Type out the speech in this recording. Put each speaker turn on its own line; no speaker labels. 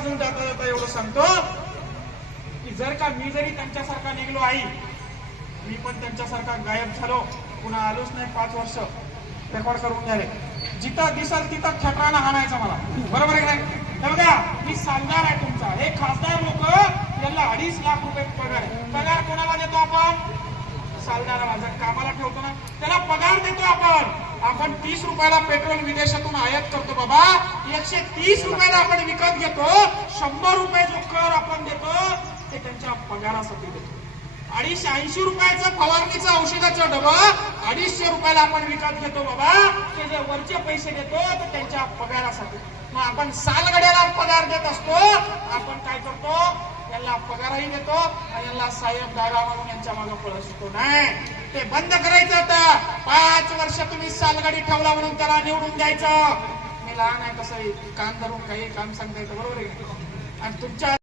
अजून जाता जाता एवढं सांगतो की जर का मी जरी त्यांच्यासारखा निघलो आई मी पण त्यांच्यासारखा गायब झालो पुन्हा आलोच नाही पाच वर्ष. रेकॉर्ड करून झाले जिथं दिसल तिथं खटरानं हाणायचं मला. बरोबर आहे काय बघा मी सांगणार आहे तुमचा. हे खासदार लोक यांना अडीच लाख रुपये पगार पगार कोणाला देतो आपण? सालदाराला जर कामाला ठेवतो ना. त्याला पगार देतो आपण. आपण तीस रुपयाला पेट्रोल विदेशातून आयात करतो बाबा. एकशे तीस रुपयाला आपण विकत घेतो शंभर रुपये जो कर आपण देतो ते त्यांच्या पगारासाठी देतो. अडीचशे ऐंशी रुपयाचं फवारणीचं औषधाचं डबं अडीचशे रुपयाला आपण विकत घेतो बाबा. ते जे वरचे पैसे देतो ते त्यांच्या पगारासाठी. मग आपण सालगड्याला पगार देत असतो आपण काय करतो? यांना पगारही देतो आणि यांना साहेब दादा म्हणून यांच्या मागे पळत असतो नाही. ते बंद करायचं होतं. पाच वर्ष तुम्ही सालगाडी ठेवला म्हणून त्याला निवडून द्यायचं. मी लहान आहे कसं कान धरून काही काम सांगता येतं बरोबर आहे आणि तुमच्या